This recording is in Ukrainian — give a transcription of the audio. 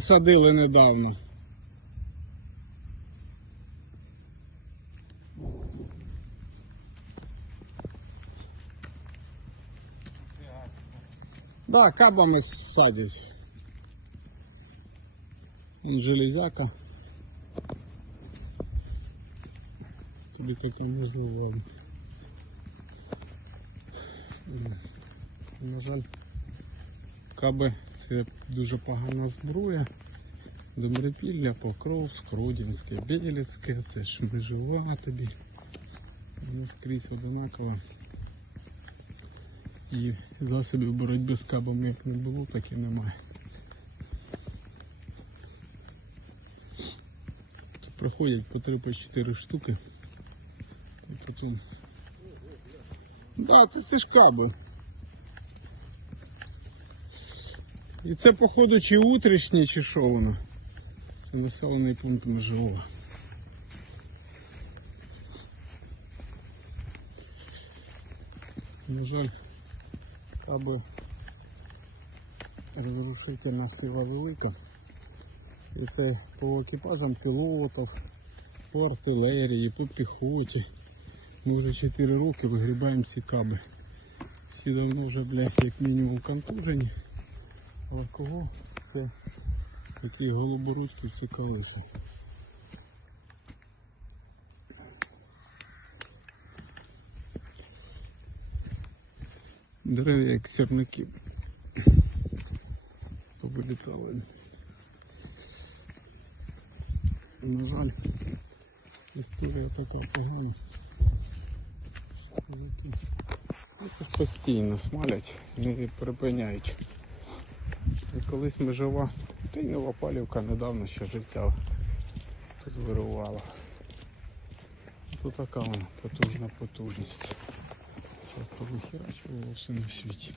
Садили недавно. Да, кабами садять. Железяка. Тобі таке можливо. На жаль, каби це дуже погана зброя. Добропілля, Покров, Скродінське, Біліцьке, це ж межова тобі. Воно скрізь одинаково. І засобів боротьби з кабами як не було, так і немає. Проходять по 3-4 штуки. І потім. Да, це ж каби. І це, походу, чи утрішнє, чи що воно. Це населений пункт Межова. На жаль, каби розрушительна сила велика. І це по екіпажам пілотів, по артилерії, по піхоті. Ми вже 4 роки вигрібаємо ці каби. Всі давно вже, блядь, як мінімум контужені. Але кого це такі голобородькі цікавилися? Дерева як сірники повилітали. На жаль, історія така погана. Це постійно смалять, не припиняють. І колись межова, й новопалівка недавно ще життя тут вирувала. Тут така вона потужна потужність. Що повихерачувало все на світі.